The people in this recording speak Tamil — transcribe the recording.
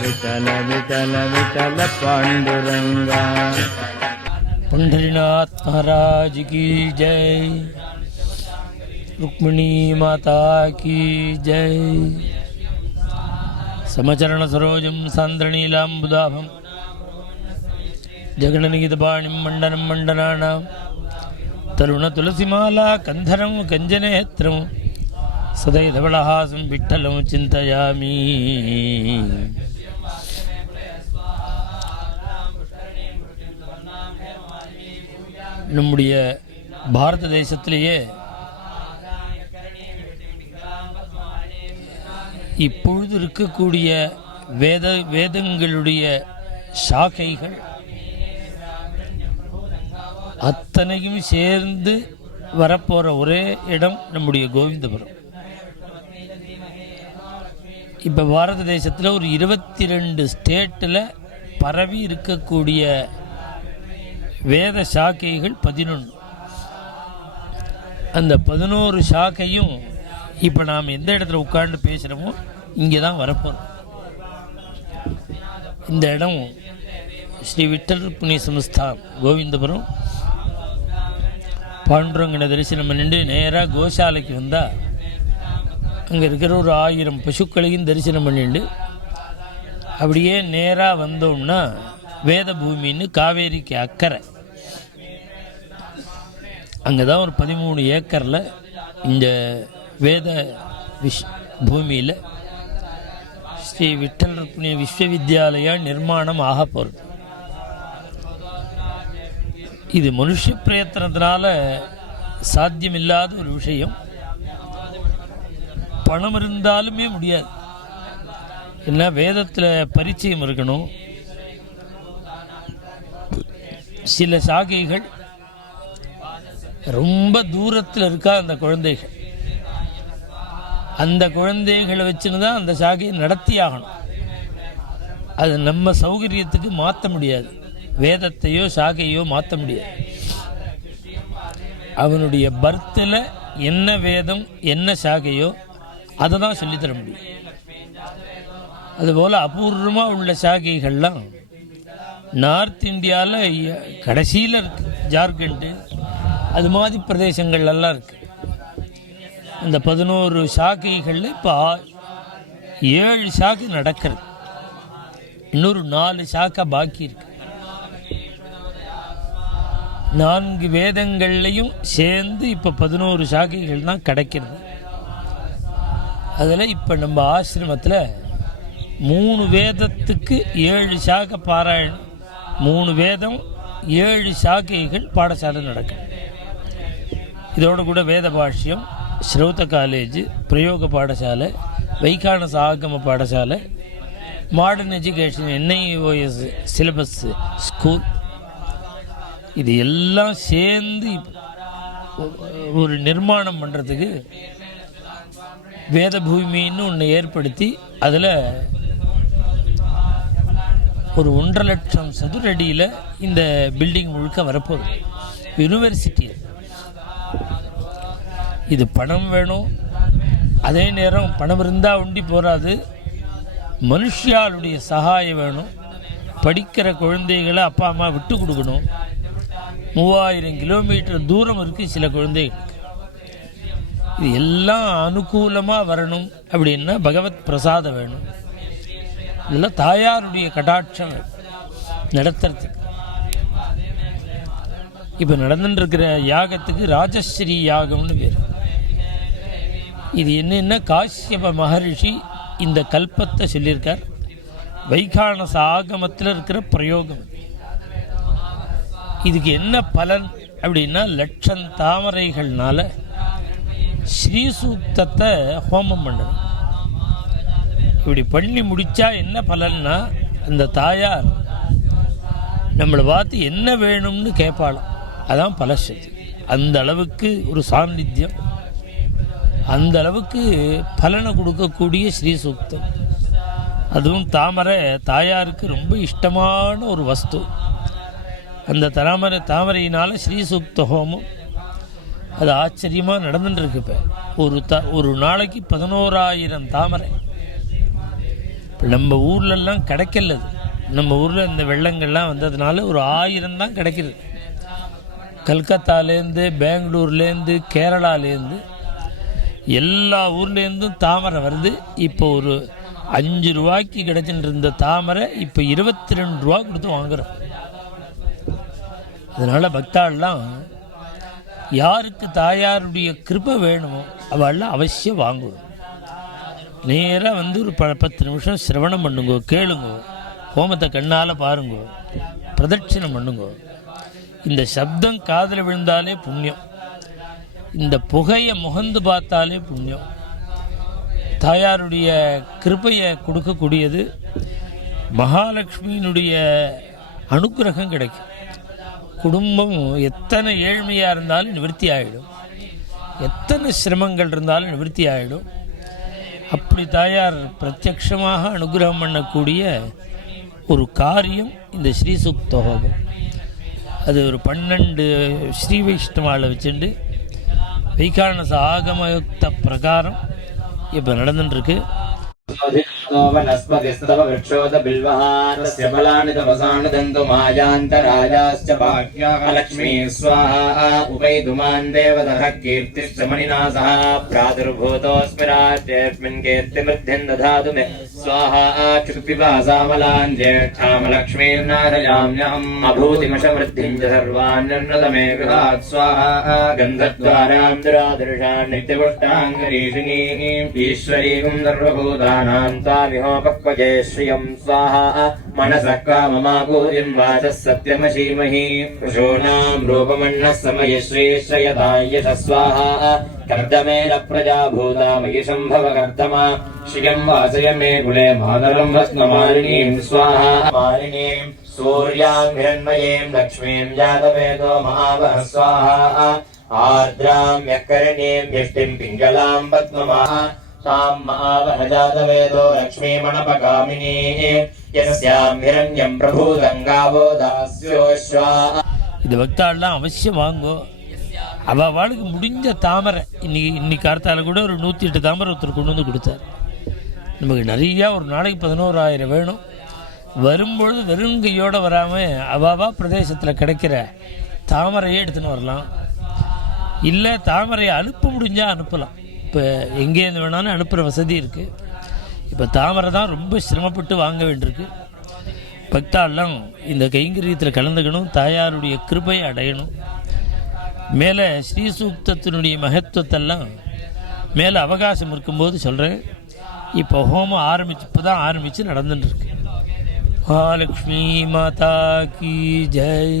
विठल विठल विठल पांडुरंगा। पंढरीनाथ महाराज की जय, रुक्मिणी माता की जय। समचरण सरोजं सान्द्रणीलाम्बुदाभं जगन्निहितपाणिं मण्डनं मण्डनानां तरुणतुलसीमाला कन्धरं कञ्जनेत्रं सदैधवलहासं विठ्ठलं चिन्तयामि। நம்முடைய பாரத தேசத்திலேயே இப்பொழுது இருக்கக்கூடிய வேதங்களுடைய சாக்கைகள் அத்தனையும் சேர்ந்து வரப்போகிற ஒரே இடம் நம்முடைய கோவிந்தபுரம். இப்போ பாரத தேசத்தில் ஒரு 22 ஸ்டேட்டில் பரவி இருக்கக்கூடிய வேத சாக்கைகள் 11. அந்த 11 சாக்கையும் இப்போ நாம் எந்த இடத்துல உட்கார்ந்து பேசுகிறோமோ இங்கே தான் வரப்போகிறோம். இந்த இடம் ஸ்ரீ விட்டல் புண்ணிய சம்ஸ்தான் கோவிந்தபுரம். பாண்டுரங்கனை தரிசனம் பண்ணிட்டு நேராக கோசாலைக்கு வந்தால் அங்கே இருக்கிற ஒரு 1000 பசுக்களையும் தரிசனம் பண்ணிட்டு அப்படியே நேராக வந்தோம்னா வேத பூமின்னு காவேரிக்கு அக்கறை. அங்கே தான் ஒரு 13 ஏக்கரில் இந்த வேத பூமியில் ஸ்ரீ விட்டல் ருக்மிணி விஸ்வவித்யாலயா நிர்மாணம் ஆக போகிறது. இது மனுஷ பிரயத்தனத்தினால சாத்தியமில்லாத ஒரு விஷயம். பணம் இருந்தாலுமே முடியாது. ஏன்னா வேதத்தில் பரிச்சயம் இருக்கணும். சில சாகைகள் ரொம்ப தூரத்தில் இருக்கா அந்த குழந்தைகள், அந்த குழந்தைகளை வச்சுன்னு தான் அந்த சாகையை நடத்தி ஆகணும். அது நம்ம சௌகரியத்துக்கு மாற்ற முடியாது. வேதத்தையோ சாகையோ மாற்ற முடியாது. அவனுடைய பர்த்தில் என்ன வேதம் என்ன சாகையோ அதை தான் சொல்லித்தர முடியும். அதுபோல் அபூர்வமாக உள்ள சாகைகள்லாம் நார்த் இந்தியாவில் கடைசியில் இருக்குது. ஜார்க்கண்டு அது மாதிரி பிரதேசங்கள்லாம் இருக்குது. அந்த 11 சாக்கைகளில் இப்போ 7 சாக்கை நடக்கிறது. இன்னொரு 4 சாக்கை பாக்கி இருக்கு. 4 வேதங்கள்லையும் சேர்ந்து இப்போ 11 சாக்கைகள் தான் கிடைக்கிறது. அதில் இப்போ நம்ம ஆசிரமத்தில் 3 வேதத்துக்கு 7 சாக்கை பாராயணம், 3 வேதம் 7 சாக்கைகள் பாடசாலை நடக்கும். இதோடு கூட வேத பாஷ்யம், ஸ்ரௌத காலேஜ், பிரயோக பாடசாலை, வைகானச ஆகம பாடசாலை, modern education NIOS syllabus school, இது எல்லாம் சேர்ந்து ஒரு நிர்மாணம் பண்ணுறதுக்கு வேத பூமின்னு ஒன்று ஏற்படுத்தி அதில் ஒரு 1.5 லட்சம் சதுரடியில் இந்த பில்டிங் முழுக்க வரப்போகுது. யூனிவர்சிட்டி. இது பணம் வேணும். அதே நேரம் பணம் இருந்தால் ஒண்டி போகாது, மனுஷியாளுடைய சகாயம் வேணும். படிக்கிற குழந்தைகளை அப்பா அம்மா விட்டு கொடுக்கணும். 3000 கிலோமீட்டர் தூரம் இருக்குது சில குழந்தைகளுக்கு. இது எல்லாம் அனுகூலமாக வரணும் அப்படின்னா பகவத் பிரசாதம் வேணும். இதெல்லாம் தாயாருடைய கடாட்சம் நடத்துறதுக்கு. இப்போ நடந்துட்டுருக்கிற யாகத்துக்கு ராஜஸ்ரீ யாகம்னு பேர். இது என்னென்னா காஷ்யப மகரிஷி இந்த கல்பத்தை சொல்லியிருக்கார். வைகானச ஆகமத்தில் இருக்கிற பிரயோகம். இதுக்கு என்ன பலன் அப்படின்னா, 1,00,000 தாமரைகள்னால ஸ்ரீசூக்தத்தை ஹோமம் பண்ணணும். இப்படி பண்ணி முடித்தா என்ன பலன்னா, அந்த தாயார் நம்மளை பார்த்து என்ன வேணும்னு கேட்பாளாம். அதான் பலசக்தி. அந்த அளவுக்கு ஒரு சாநித்தியம், அந்த அளவுக்கு பலனை கொடுக்கக்கூடிய ஸ்ரீசூக்தம். அதுவும் தாமரை தாயாருக்கு ரொம்ப இஷ்டமான ஒரு வஸ்து. அந்த தாமரையினால் ஸ்ரீசூக்த ஹோமம் அது ஆச்சரியமாக நடந்துட்டுருக்கு. இப்போ ஒரு நாளைக்கு 11,000 தாமரை. இப்போ நம்ம ஊர்லெல்லாம் கிடைக்கல. நம்ம ஊரில் இந்த வெள்ளங்கள்லாம் வந்ததுனால ஒரு 1000 தான் கிடைக்கிது. கல்கத்தாலேருந்து, பெங்களூர்லேருந்து, கேரளாலேருந்து எல்லா ஊர்லேருந்தும் தாமரை வருது. இப்போ ஒரு 5 ரூபாய்க்கு கிடைச்சிட்டு இருந்த தாமரை இப்போ 22 ரூபா கொடுத்து வாங்குகிறோம். அதனால் பக்தாள்லாம் யாருக்கு தாயாருடைய கிருபை வேணுமோ அவள்லாம் அவசியம் வாங்குவோம். நேராக வந்து ஒரு 10 நிமிஷம் சிரவணம் பண்ணுங்கோ, கேளுங்கோ, ஹோமத்தை கண்ணால் பாருங்கோ, பிரதட்சிணம் பண்ணுங்கோ. இந்த சப்தம் காதில் விழுந்தாலே புண்ணியம், இந்த புகையை முகந்து பார்த்தாலே புண்ணியம். தாயாருடைய கிருபையை கொடுக்கக்கூடியது. மகாலட்சுமியினுடைய அனுக்கிரகம் கிடைக்கும். குடும்பம் எத்தனை ஏழ்மையாக இருந்தாலும் நிவர்த்தி ஆகிடும், எத்தனை சிரமங்கள் இருந்தாலும் நிவர்த்தி ஆகிடும். அப்படி தாயார் பிரத்யக்ஷமாக அனுகிரகம் பண்ணக்கூடிய ஒரு காரியம் இந்த ஸ்ரீசூக்த ஹோமம். அது ஒரு 12 ஸ்ரீ வைஷ்ணவாவில் வச்சுட்டு வைகானச ஆகமயுக்த பிரகாரம் இப்போ நடந்துட்டுருக்கு. वनस्पतिस्तव वृक्षोद बिल्वहारस्य फलानि तपसानि दन्तु मायान्तरायाश्च भाग्याः लक्ष्मी स्वाहा उपैदुमान् देवतः कीर्तिश्च मणिना सह प्रादुर्भूतोऽस्मि राज्येऽस्मिन् कीर्तिमृद्धिं दधातु मे स्वाहा क्षुत्पिपासामलान् ज्येष्ठामलक्ष्मीर्नारयाम्यहम् अभूतिमशवृद्धिं च सर्वान् निर्नतमे विभात् स्वाहा गन्धद्वारां दुरादर्शान् नित्यपुष्टाङ्गरीषिणीम् ईश्वरीं सर्वभूतानां तामिहोपक्वजे श्रियं स्वाहा मनसः काममाभूतिं वाचः सत्यमशीमहि पशूनां रूपमन्नः समये श्रीश्रयदाय स्वाहा कर्दमेन प्रजाभूता मयि सम्भव कर्दमा श्रियं वासय मे कुले मातरं भस्ममालिनीं स्वाहा मालिनीं सूर्यां हिरण्मयीं लक्ष्मीं जातवेदो महावः स्वाहा आर्द्रां यःकरणीं यष्टिं पिङ्गलां पद्ममाः तां महावः जातवेदो लक्ष्मीमणपगामिनी यस्यां हिरण्यं प्रभूतं गावो दास्योश्वा. இது பக்தாள்லாம் அவசியம் வாங்கோ. அவளுக்கு முடிஞ்ச தாமரை இன்னைக்கு கார்த்தால கூட ஒரு 108 தாமரை ஒருத்தர் கொண்டு வந்து கொடுத்தார். நமக்கு நிறையா ஒரு நாளைக்கு 11,000 வேணும். வரும்பொழுது வெறும் கையோடு வராமல் அவாவா பிரதேசத்தில் கிடைக்கிற தாமரையே எடுத்துன்னு வரலாம். இல்லை தாமரையை அனுப்ப முடிஞ்சால் அனுப்பலாம். இப்போ எங்கேருந்து வேணாலும் அனுப்புகிற வசதி இருக்குது. இப்போ தாமரை தான் ரொம்ப சிரமப்பட்டு வாங்க வேண்டியிருக்கு. பக்தாலாம் இந்த கைங்கரியத்தில் கலந்துக்கணும், தாயாருடைய கிருபையை அடையணும். மேலே ஸ்ரீசூக்தத்தினுடைய மகத்துவத்தெல்லாம் மேலே அவகாசம் இருக்கும்போது சொல்கிறேன். இப்போ ஹோமம் இப்போ தான் ஆரம்பித்து நடந்துட்டுருக்கு. மகாலட்சுமி மாதா கி ஜெய்.